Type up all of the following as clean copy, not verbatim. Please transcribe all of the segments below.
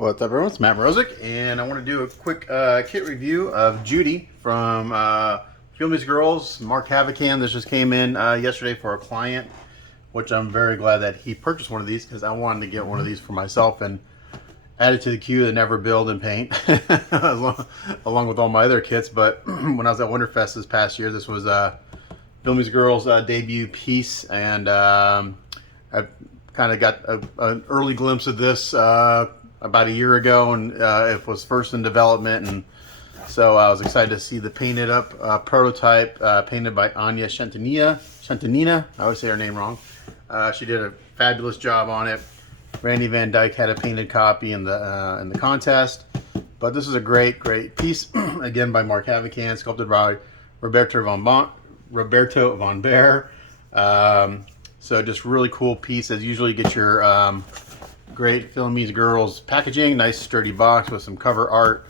What's up, everyone? It's Matt Mrozik, and I want to do a quick kit review of Judy from Filmy's Girls. Mark Havacan. This just came in yesterday for a client, which I'm very glad that he purchased one of these because I wanted to get one of these for myself and add it to the queue to never build and paint, along with all my other kits. But when I was at Winterfest this past year, this was Filmy's Girls' debut piece, and I kind of got an early glimpse of this about a year ago, and it was first in development, and so I was excited to see the painted up prototype painted by Anya Shantanina. I always say her name wrong. She did a fabulous job on it. Randy Van Dyke had a painted copy in the contest, but this is a great piece again by Mark Havacan, sculpted by Roberto Von Bear. So just really cool piece. As usually, get your great Filmy's Girls packaging, nice sturdy box with some cover art,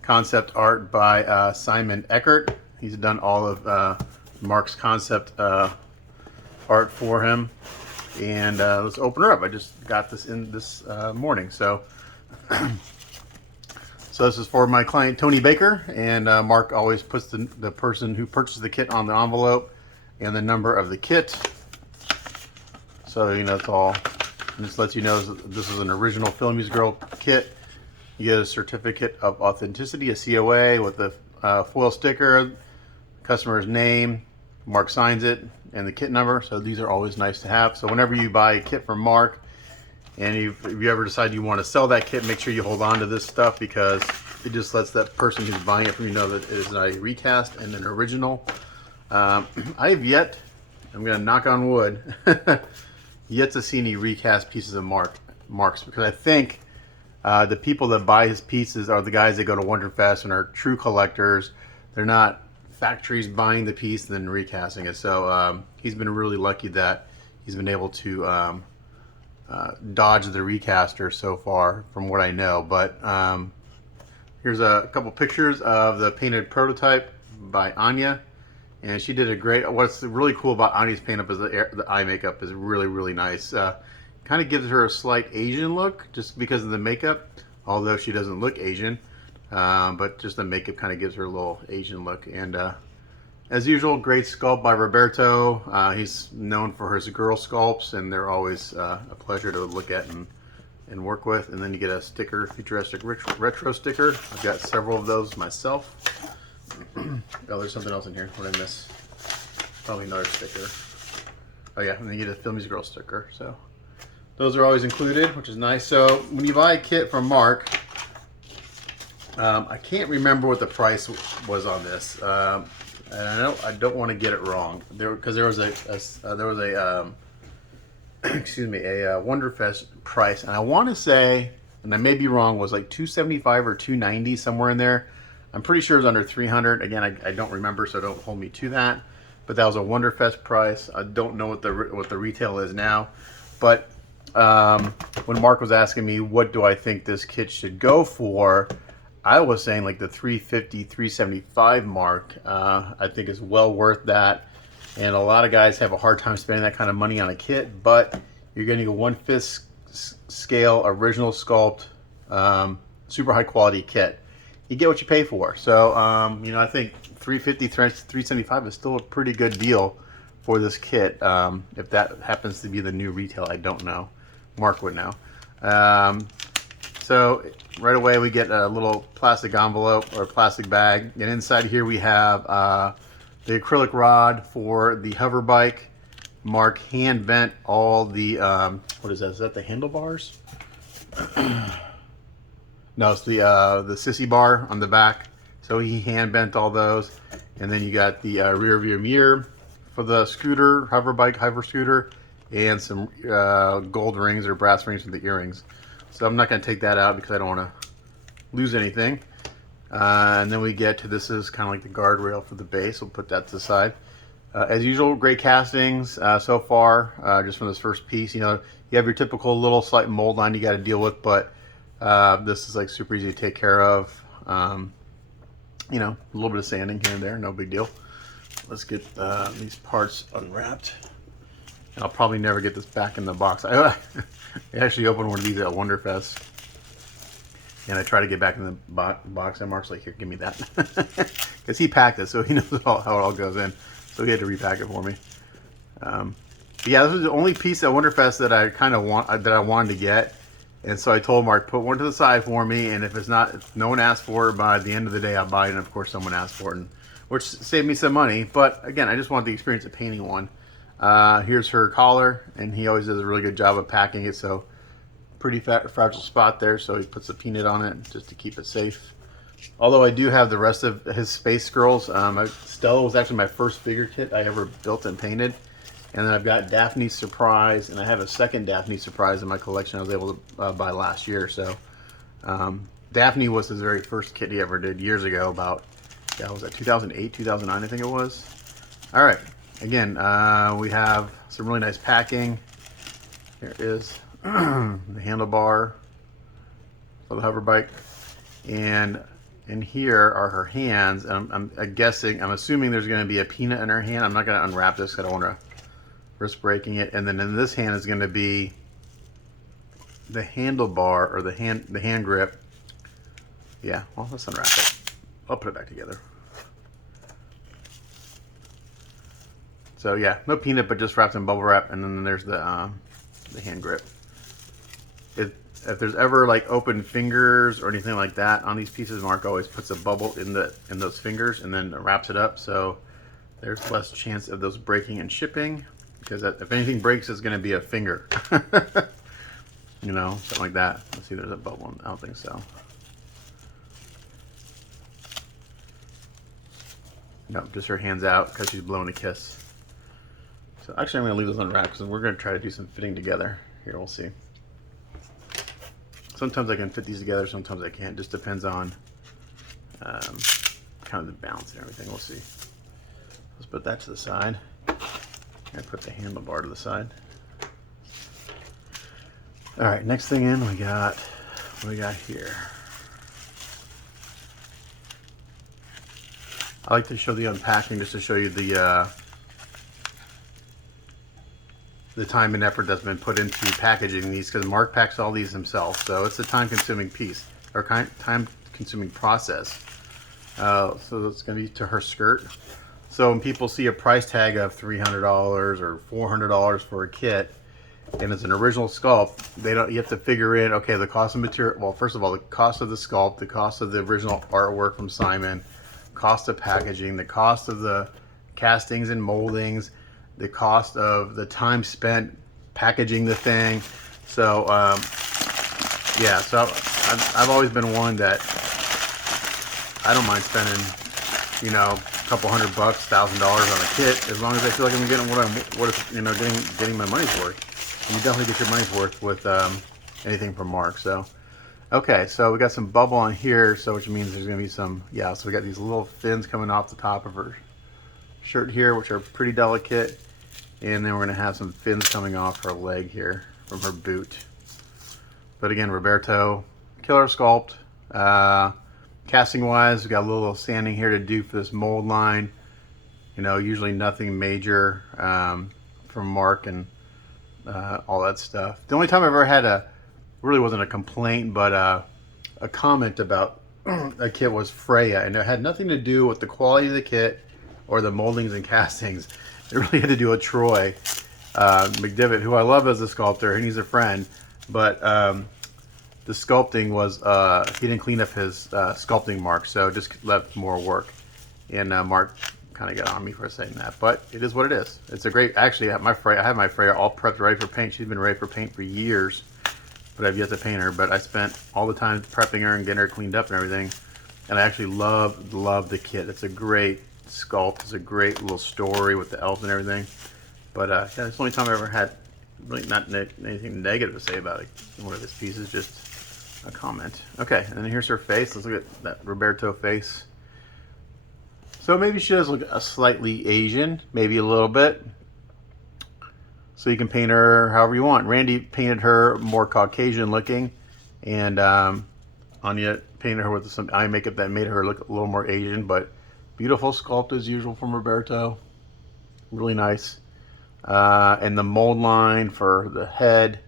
concept art by Simon Eckert. He's done all of Mark's concept art for him. And let's open her up. I just got this in this morning. So this is for my client Tony Baker, and Mark always puts the person who purchased the kit on the envelope and the number of the kit. So you know it's all. This lets you know this is an original Filmy's Girl kit. You get a certificate of authenticity, a COA, with the foil sticker, customer's name, Mark signs it, and the kit number. So these are always nice to have. So whenever you buy a kit from Mark, and if you ever decide you want to sell that kit, make sure you hold on to this stuff, because it just lets that person who's buying it from you know that it is not a recast and an original. I've yet, I'm going to knock on wood, yet to see any recast pieces of Mark's, because I think the people that buy his pieces are the guys that go to Wonderfest and are true collectors. They're not factories buying the piece and then recasting it. So he's been really lucky that he's been able to dodge the recaster so far, from what I know. But here's a couple pictures of the painted prototype by Anya. And she did a great. What's really cool about Anya's paint up is the eye makeup is really nice. Kind of gives her a slight Asian look just because of the makeup, although she doesn't look Asian. But just the makeup kind of gives her a little Asian look. And as usual, great sculpt by Roberto. He's known for his girl sculpts, and they're always a pleasure to look at and work with. And then you get a sticker, futuristic retro sticker. I've got several of those myself. Oh, there's something else in here. What did I miss? Probably another sticker. Oh yeah, and then you get a Filmy's Girl sticker. So those are always included, which is nice. So when you buy a kit from Mark, I can't remember what the price was on this, and I don't want to get it wrong because there was a excuse me, a Wonderfest price, and I want to say, and I may be wrong, was like $275 or $290, somewhere in there. I'm pretty sure it was under 300. Again, I don't remember, so don't hold me to that. But that was a Wonderfest price. I don't know what the retail is now. But when Mark was asking me what do I think this kit should go for, I was saying like the 350, 375 mark. I think is well worth that. And a lot of guys have a hard time spending that kind of money on a kit, but you're getting a 1/5 scale original sculpt, super high quality kit. You get what you pay for. So, you know, I think 350, 375 is still a pretty good deal for this kit. If that happens to be the new retail, I don't know. Mark would know. So right away we get a little plastic envelope or plastic bag. And inside here we have the acrylic rod for the hover bike. Mark hand bent all the, what is that? Is that the handlebars? No, it's the sissy bar on the back. So he hand bent all those, and then you got the rear view mirror for the scooter, hover scooter, and some gold rings or brass rings for the earrings. So I'm not going to take that out because I don't want to lose anything. And then we get to, this is kind of like the guardrail for the base. We'll put that to the side. As usual, great castings so far, just from this first piece. You know, you have your typical little slight mold line you got to deal with, but this is like super easy to take care of. You know, a little bit of sanding here and there, no big deal. Let's get these parts unwrapped. And I'll probably never get this back in the box. I actually opened one of these at Wonderfest. And I try to get back in the box, and Mark's like, here, give me that. Because he packed it, so he knows how it all goes in. So he had to repack it for me. Yeah, this was the only piece at Winterfest that I kind of wanted to get. And so I told Mark, put one to the side for me, and if no one asked for it, by the end of the day, I'll buy it. And of course, someone asked for it, which saved me some money. But again, I just wanted the experience of painting one. Here's her collar, and he always does a really good job of packing it. So pretty fragile spot there, so he puts a peanut on it just to keep it safe. Although I do have the rest of his Space Girls. Stella was actually my first figure kit I ever built and painted. And then I've got Daphne's Surprise, and I have a second Daphne Surprise in my collection I was able to buy last year. So Daphne was his very first kit he ever did years ago, about, was that 2008, 2009 I think it was. All right, again, we have some really nice packing. Here is the handlebar for the hover bike, and in here are her hands. I'm assuming there's going to be a peanut in her hand. I'm not going to unwrap this because I don't want to risk breaking it. And then in this hand is going to be the handlebar, or the hand grip. Yeah, well, let's unwrap it. I'll put it back together. So yeah, no peanut, but just wrapped in bubble wrap, and then there's the hand grip. If there's ever like open fingers or anything like that on these pieces, Mark always puts a bubble in those fingers and then wraps it up, so there's less chance of those breaking and shipping, because if anything breaks, it's going to be a finger. You know, something like that. Let's see, there's a bubble. I don't think so. Nope, just her hands out because she's blowing a kiss. So actually I'm going to leave those unwrapped because we're going to try to do some fitting together. Here, we'll see. Sometimes I can fit these together, sometimes I can't. Just depends on kind of the balance and everything. We'll see. Let's put that to the side. I put the handlebar to the side. All right, next thing in, what we got here. I like to show the unpacking just to show you the time and effort that's been put into packaging these, because Mark packs all these himself, so it's a time-consuming piece, or time-consuming process. So it's going to be to her skirt. So when people see a price tag of $300 or $400 for a kit, and it's an original sculpt, you have to figure in, okay, the cost of material. Well, first of all, the cost of the sculpt, the cost of the original artwork from Simon, cost of packaging, the cost of the castings and moldings, the cost of the time spent packaging the thing. So yeah, so I've always been one that I don't mind spending, you know, a couple $100, $1,000 on a kit, as long as I feel like I'm getting getting my money's worth. And you definitely get your money's worth with anything from Mark. So okay, so we got some bubble on here, so which means there's gonna be some, yeah, so we got these little fins coming off the top of her shirt here, which are pretty delicate. And then we're going to have some fins coming off her leg here from her boot. But again, Roberto, killer sculpt. Casting wise, we've got a little sanding here to do for this mold line. You know, usually nothing major from Mark and all that stuff. The only time I've ever had really wasn't a complaint, but a comment about a kit was Freya. And it had nothing to do with the quality of the kit or the moldings and castings. It really had to do with Troy McDivitt, who I love as a sculptor, and he's a friend. But the sculpting was, he didn't clean up his sculpting mark, so it just left more work. And Mark kind of got on me for saying that, but it is what it is. It's a great, actually, I have my Freya all prepped ready for paint. She's been ready for paint for years, but I've yet to paint her. But I spent all the time prepping her and getting her cleaned up and everything. And I actually love the kit. It's a great sculpt. It's a great little story with the elf and everything. But yeah, it's the only time I ever had really not anything negative to say about it. One of his pieces, just a comment. Okay, and then here's her face. Let's look at that Roberto face. So maybe she does look slightly Asian, maybe a little bit. So you can paint her however you want. Randy painted her more Caucasian looking, and Anya painted her with some eye makeup that made her look a little more Asian, but beautiful sculpt as usual from Roberto. Really nice. And the mold line for the head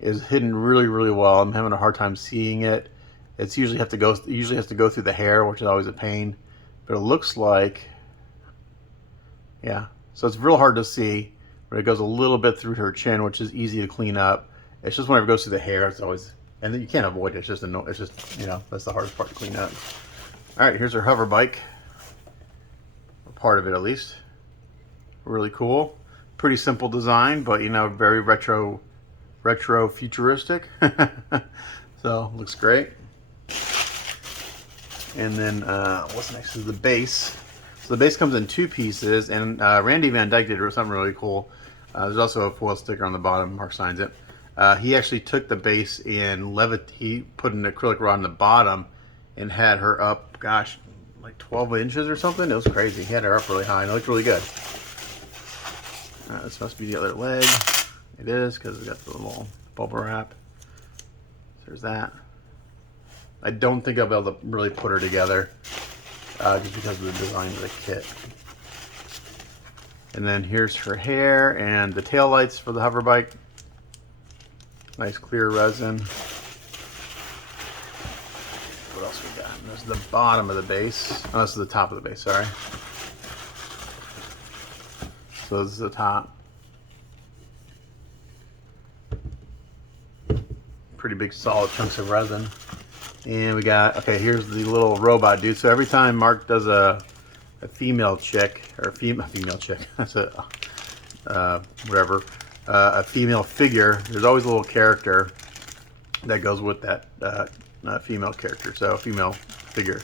is hidden really, really well. I'm having a hard time seeing it. It usually has to go through the hair, which is always a pain. But it looks like, yeah. So it's real hard to see, but it goes a little bit through her chin, which is easy to clean up. It's just whenever it goes through the hair, it's always, and then you can't avoid it. It's just you know, that's the hardest part to clean up. All right, here's her hover bike, or part of it at least. Really cool. Pretty simple design, but you know, very retro futuristic. So looks great. And then what's next is the base. So the base comes in 2 pieces, and Randy Van Dyke did something really cool. There's also a foil sticker on the bottom. Mark signs it. He actually took the base and he put an acrylic rod on the bottom and had her up, gosh, like 12 inches or something. It was crazy. He had her up really high, and it looked really good. This must be the other leg. It is, because it's got the little bubble wrap. So there's that. I don't think I'll be able to really put her together, just because of the design of the kit. And then here's her hair and the tail lights for the hover bike. Nice clear resin. What else we got? This is the bottom of the base. Oh, this is the top of the base, sorry. So this is the top. Pretty big solid chunks of resin. And we got, okay, here's the little robot dude. So every time Mark does a female chick, or a female chick, that's a, whatever, a female figure, there's always a little character that goes with that female character. So a female figure.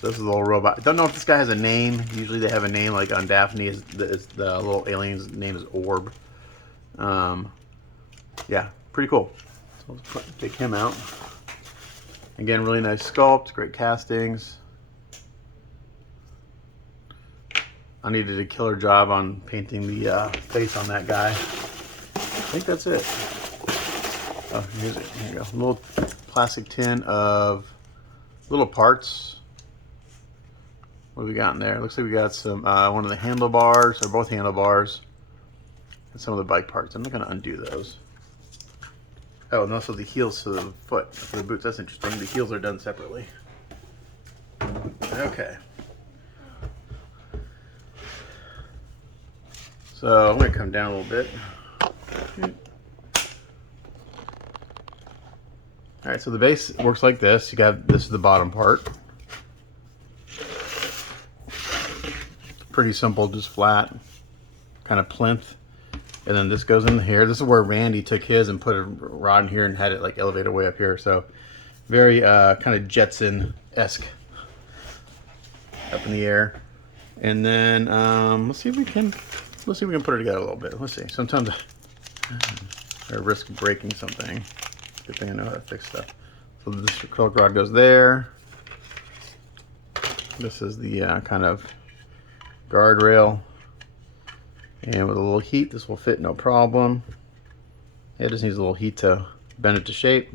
So this is a little robot. I don't know if this guy has a name. Usually they have a name, like on Daphne, the little alien's name is Orb. Yeah, pretty cool. So let's take him out. Again, really nice sculpt, great castings. I needed a killer job on painting the face on that guy. I think that's it. Oh, here's it. Here you go. A little plastic tin of little parts. What have we got in there? Looks like we got some one of the handlebars, or both handlebars, and some of the bike parts. I'm not going to undo those. Oh, and also the heels to the foot, for the boots. That's interesting. The heels are done separately. Okay. So I'm going to come down a little bit. Alright, so the base works like this. You got, this is the bottom part. Pretty simple, just flat, kind of plinth. And then this goes in here. This is where Randy took his and put a rod in here and had it like elevated way up here. So very kind of Jetson-esque up in the air. And then let's see if we can put it together a little bit. Let's see. Sometimes I risk breaking something. Good thing I know how to fix stuff. So this acrylic rod goes there. This is the kind of guardrail. And with a little heat, this will fit no problem. It just needs a little heat to bend it to shape.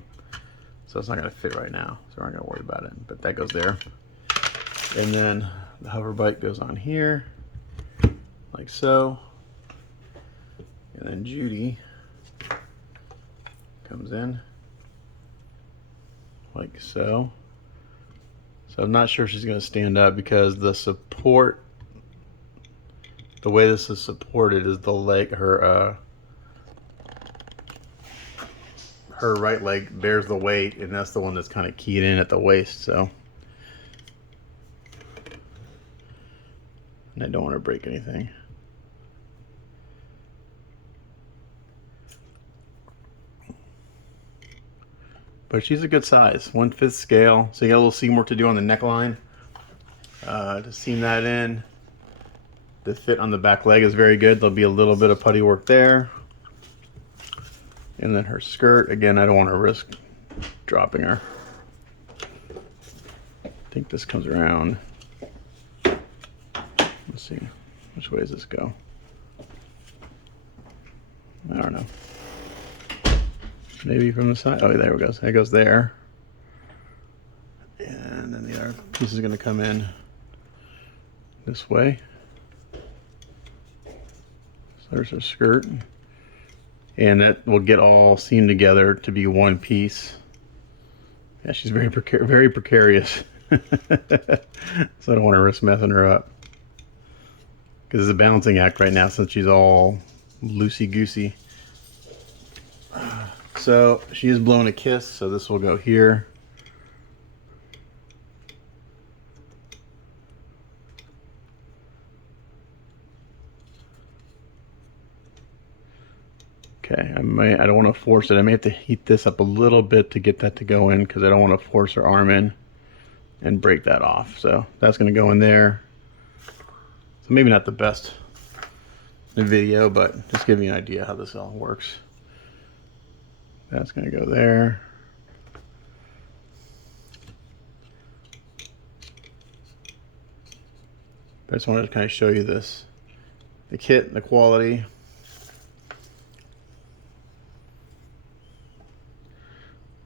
So it's not going to fit right now. So we're not going to worry about it. But that goes there. And then the hover bike goes on here, like so. And then Judy comes in, like so. So I'm not sure if she's going to stand up because the support, the way this is supported is the leg, her right leg bears the weight, and that's the one that's kind of keyed in at the waist. So, and I don't want to break anything. But she's a good size, 1/5 scale. So you got a little seam work to do on the neckline to seam that in. The fit on the back leg is very good. There'll be a little bit of putty work there. And then her skirt, again, I don't want to risk dropping her. I think this comes around. Let's see, which way does this go? I don't know. Maybe from the side. Oh, there it goes. It goes there. And then the other piece is going to come in this way. So there's her skirt. and it will get all seamed together to be one piece. Yeah, she's very precarious. So I don't want to risk messing her up, because it's a balancing act right now since she's all loosey-goosey. So she is blowing a kiss, so this will go here. Okay, I don't want to force it. I may have to heat this up a little bit to get that to go in, because I don't want to force her arm in and break that off. So that's going to go in there. So maybe not the best video, but just give you an idea how this all works. That's going to go there. But I just wanted to kind of show you this, the kit, the quality.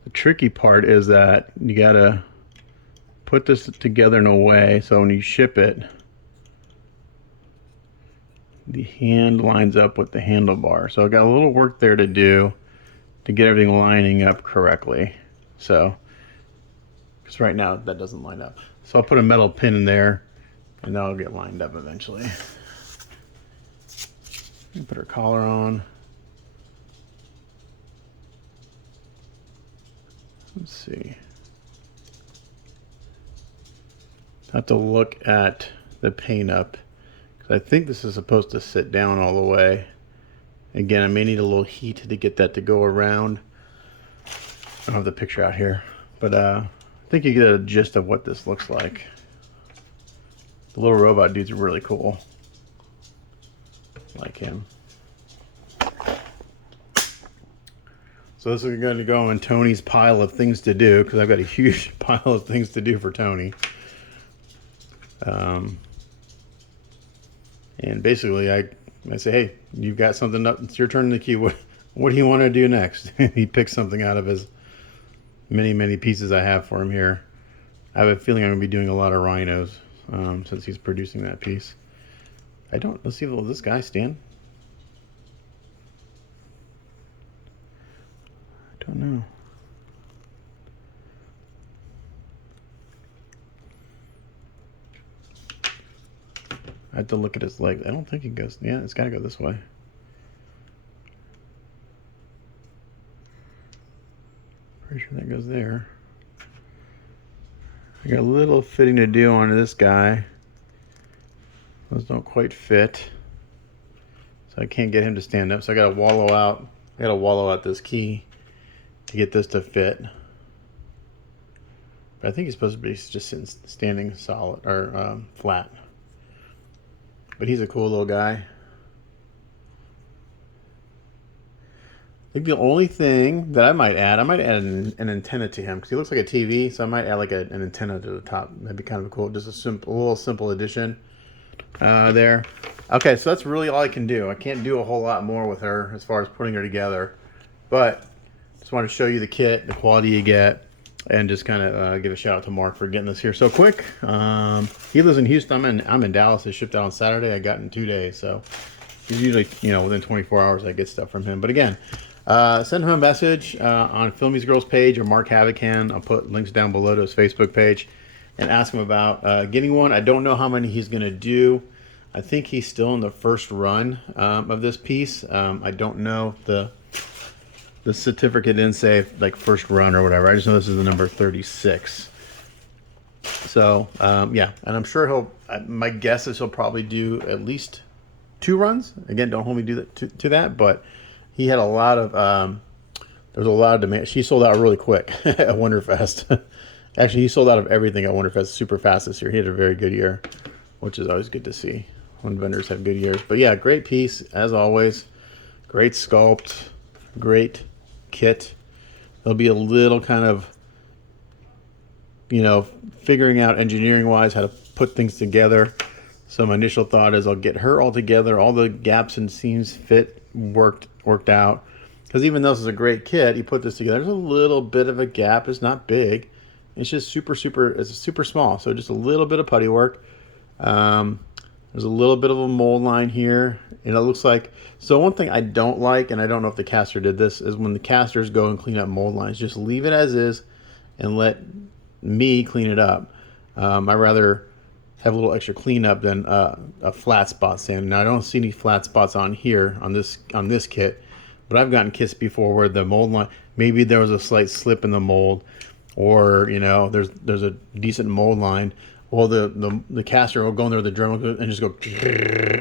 The tricky part is that you gotta put this together in a way so when you ship it, the hand lines up with the handlebar. So I got a little work there to do to get everything lining up correctly. So, because right now that doesn't line up. So I'll put a metal pin in there and that'll get lined up eventually. Put her collar on. Let's see. I have to look at the paint up, because I think this is supposed to sit down all the way. Again, I may need a little heat to get that to go around. I don't have the picture out here, but I think you get a gist of what this looks like. The little robot dudes are really cool. I like him. So this is going to go in Tony's pile of things to do, because I've got a huge pile of things to do for Tony. And basically I say, hey, you've got something up, it's your turn in the queue. What do you want to do next? He picks something out of his many pieces I have for him here. I have a feeling I'm going to be doing a lot of rhinos, since he's producing that piece. Let's see, will this guy stand? I don't know. I have to look at his legs. I don't think he goes, yeah, it's got to go this way. Pretty sure that goes there. I got a little fitting to do on this guy. Those don't quite fit. So I can't get him to stand up. So I got to wallow out this key to get this to fit. But I think he's supposed to be just standing solid or flat. But he's a cool little guy. I think the only thing that I might add an antenna to him, because he looks like a TV. So I might add like an antenna to the top. That'd be kind of cool. Just a little simple addition there. Okay, so that's really all I can do. I can't do a whole lot more with her as far as putting her together. But just wanted to show you the kit, the quality you get, and just kind of give a shout out to Mark for getting this here so quick. He lives in Houston. I'm in Dallas. It shipped out on Saturday. I got it in 2 days. So he's usually, within 24 hours I get stuff from him. But again, send him a message on Filmy's Girls page or Mark Havocan. I'll put links down below to his Facebook page and ask him about getting one. I don't know how many he's going to do. I think he's still in the first run of this piece. I don't know the certificate didn't say like first run or whatever. I just know this is the number 36. So yeah, and I'm sure my guess is he'll probably do at least 2 runs. Again, don't hold me to that, but he had a lot of there was a lot of demand. She sold out really quick at Wonderfest. Actually, he sold out of everything at Wonderfest super fast this year. He had a very good year, which is always good to see when vendors have good years. But yeah, great piece as always. Great sculpt, great kit. There'll be a little kind of, figuring out engineering wise how to put things together. So my initial thought is I'll get her all together, all the gaps and seams worked out. Because even though this is a great kit, you put this together, there's a little bit of a gap. It's not big. It's just super small. So just a little bit of putty work. There's a little bit of a mold line here, and it looks like, so one thing I don't like, and I don't know if the caster did this, is when the casters go and clean up mold lines, just leave it as is and let me clean it up. I rather have a little extra cleanup than a flat spot sand. Now I don't see any flat spots on here on this kit, but I've gotten kits before where the mold line, maybe there was a slight slip in the mold, or you know, there's a decent mold line. Well, the caster will go in there with the Dremel and just go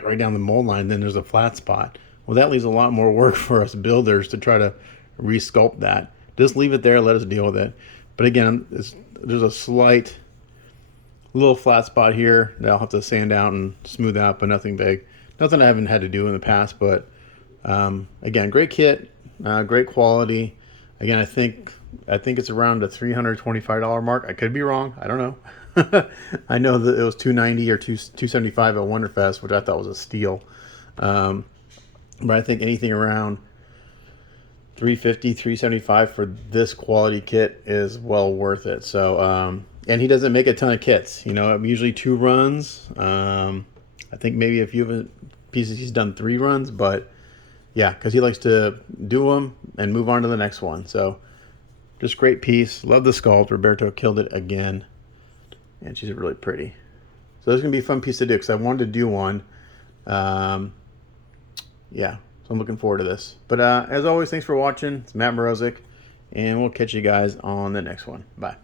right down the mold line. Then there's a flat spot. Well, that leaves a lot more work for us builders to try to resculpt that. Just leave it there. Let us deal with it. But again, there's a slight little flat spot here that I'll have to sand out and smooth out, but nothing big. Nothing I haven't had to do in the past. But again, great kit, great quality. Again, I think it's around the $325 mark. I could be wrong. I don't know. I know that it was $290 or $275 at Wonderfest, which I thought was a steal. But I think anything around $350, $375 for this quality kit is well worth it. So, and he doesn't make a ton of kits. You know, usually 2 runs. I think maybe a few of the pieces he's done 3 runs, but yeah, because he likes to do them and move on to the next one. So, just great piece. Love the sculpt. Roberto killed it again. And she's really pretty. So this is going to be a fun piece to do because I wanted to do one. Yeah, so I'm looking forward to this. But as always, thanks for watching. It's Matt Morozic, and we'll catch you guys on the next one. Bye.